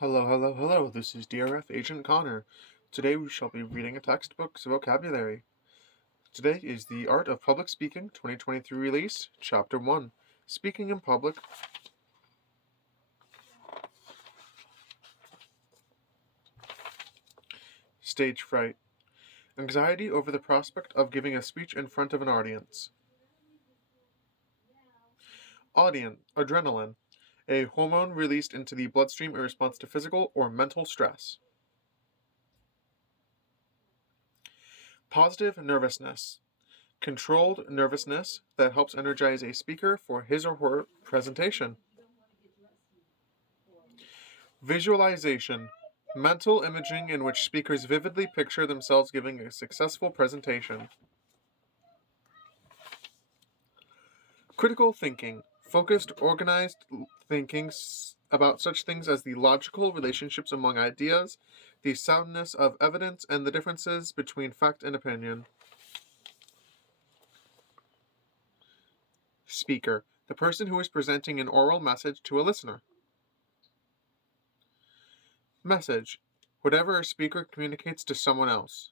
Hello, hello, hello. This is D.R.F-Agent Connor. Today we shall be reading a textbook's vocabulary. Today is The Art of Public Speaking 2023 release, Chapter 1, Speaking in Public. Stage fright. Anxiety over the prospect of giving a speech in front of an audience. Adrenaline. A hormone released into the bloodstream in response to physical or mental stress. Positive nervousness. Controlled nervousness that helps energize a speaker for his or her presentation. Visualization. Mental imaging in which speakers vividly picture themselves giving a successful presentation. Critical thinking. Focused, organized thinking about such things as the logical relationships among ideas, the soundness of evidence, and the differences between fact and opinion. Speaker. The person who is presenting an oral message to a listener. Message. Whatever a speaker communicates to someone else.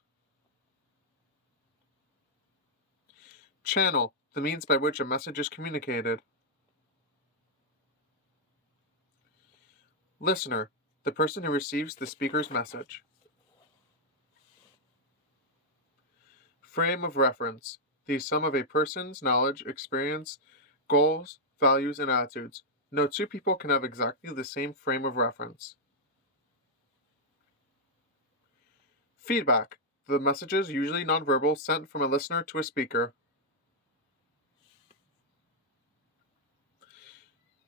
Channel. The means by which a message is communicated. Listener. The person who receives the speaker's message. Frame of reference. The sum of a person's knowledge, experience, goals, values, and attitudes. No two people can have exactly the same frame of reference. Feedback. The messages, usually nonverbal, sent from a listener to a speaker.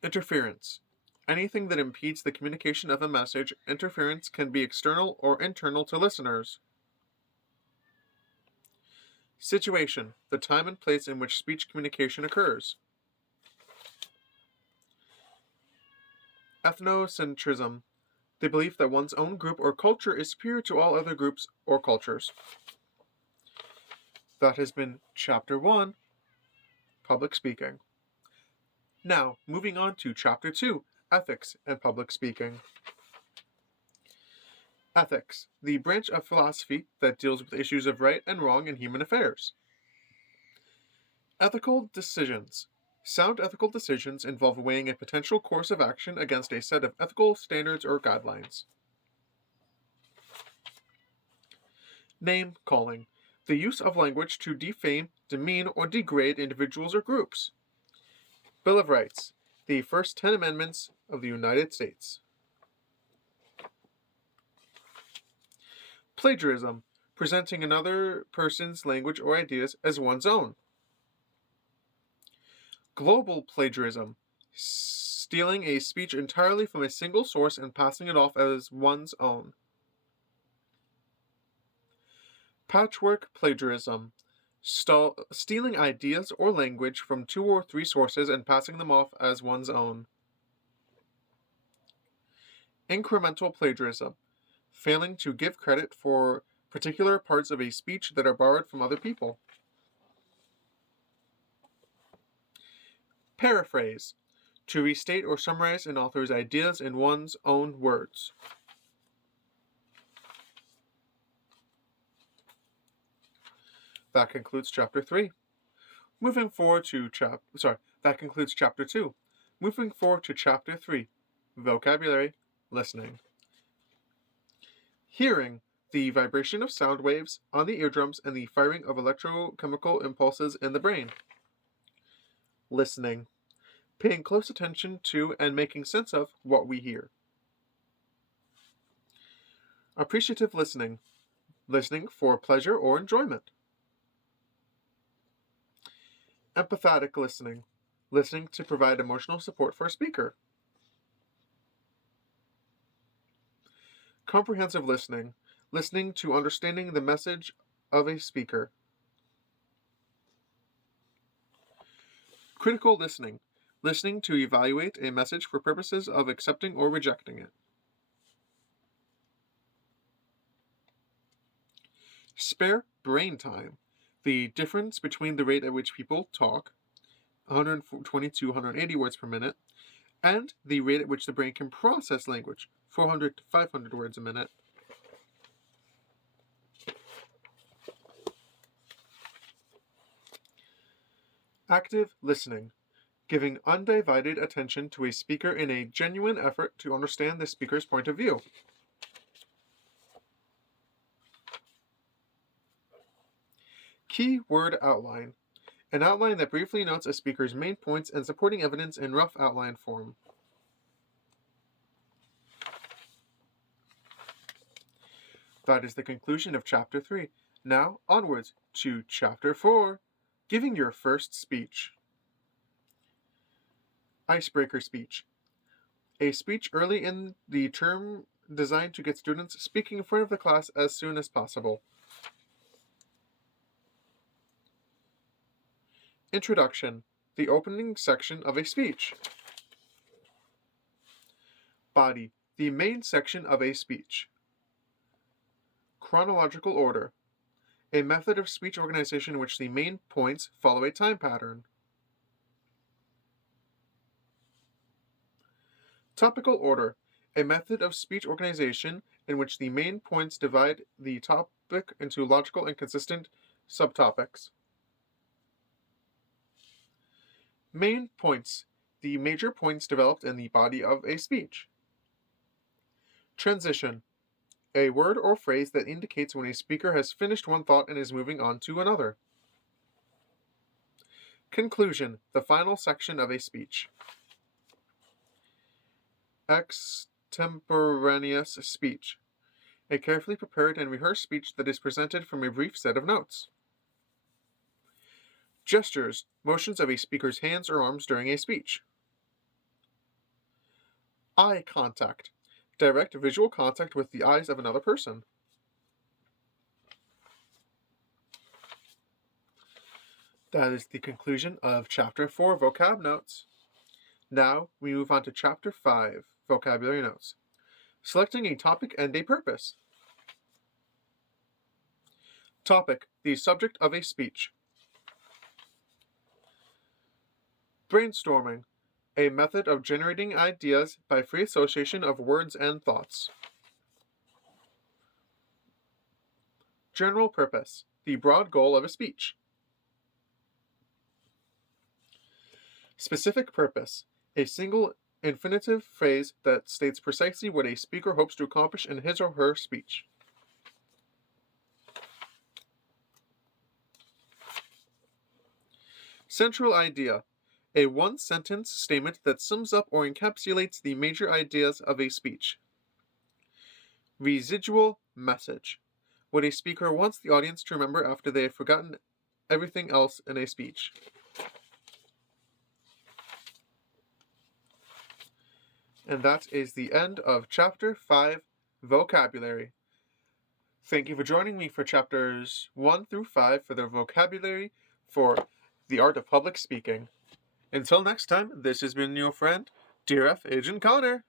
Interference. Anything that impedes the communication of a message. Interference can be external or internal to listeners. Situation. The time and place in which speech communication occurs. Ethnocentrism. The belief that one's own group or culture is superior to all other groups or cultures. That has been Chapter 1, Public Speaking. Now, moving on to Chapter 2, Ethics and Public Speaking. Ethics, the branch of philosophy that deals with issues of right and wrong in human affairs. Ethical decisions. Sound ethical decisions involve weighing a potential course of action against a set of ethical standards or guidelines. Name calling. The use of language to defame, demean, or degrade individuals or groups. Bill of Rights. The first 10 amendments of the United States. Plagiarism. Presenting another person's language or ideas as one's own. Global plagiarism. Stealing a speech entirely from a single source and passing it off as one's own. Patchwork plagiarism. Stealing ideas or language from 2 or 3 sources and passing them off as one's own. Incremental plagiarism. Failing to give credit for particular parts of a speech that are borrowed from other people. Paraphrase. To restate or summarize an author's ideas in one's own words. That concludes Chapter 3. That concludes Chapter 2. Moving forward to Chapter 3, Vocabulary, Listening. Hearing, the vibration of sound waves on the eardrums and the firing of electrochemical impulses in the brain. Listening, paying close attention to and making sense of what we hear. Appreciative listening, listening for pleasure or enjoyment. Empathetic listening, listening to provide emotional support for a speaker. Comprehensive listening, listening to understanding the message of a speaker. Critical listening, listening to evaluate a message for purposes of accepting or rejecting it. Spare brain time, the difference between the rate at which people talk, 120 to 180 words per minute, and the rate at which the brain can process language, 400 to 500 words a minute. Active listening. Giving undivided attention to a speaker in a genuine effort to understand the speaker's point of view. Key word outline. An outline that briefly notes a speaker's main points and supporting evidence in rough outline form. That is the conclusion of Chapter 3. Now, onwards to Chapter 4, Giving Your First Speech. Icebreaker speech. A speech early in the term designed to get students speaking in front of the class as soon as possible. Introduction. The opening section of a speech. Body. The main section of a speech. Chronological order. A method of speech organization in which the main points follow a time pattern. Topical order. A method of speech organization in which the main points divide the topic into logical and consistent subtopics. Main points. The major points developed in the body of a speech. Transition. A word or phrase that indicates when a speaker has finished one thought and is moving on to another. Conclusion. The final section of a speech. Extemporaneous speech. A carefully prepared and rehearsed speech that is presented from a brief set of notes. Gestures. Motions of a speaker's hands or arms during a speech. Eye contact. Direct visual contact with the eyes of another person. That is the conclusion of Chapter 4, Vocab Notes. Now we move on to Chapter 5, Vocabulary Notes. Selecting a topic and a purpose. Topic. The subject of a speech. Brainstorming. A method of generating ideas by free association of words and thoughts. General purpose. The broad goal of a speech. Specific purpose. A single infinitive phrase that states precisely what a speaker hopes to accomplish in his or her speech. Central idea. A one-sentence statement that sums up or encapsulates the major ideas of a speech. Residual message. What a speaker wants the audience to remember after they have forgotten everything else in a speech. And that is the end of Chapter 5, Vocabulary. Thank you for joining me for Chapters 1 through 5 for the vocabulary for the art of public speaking. Until next time, this has been your friend, D.R.F-Agent Connor.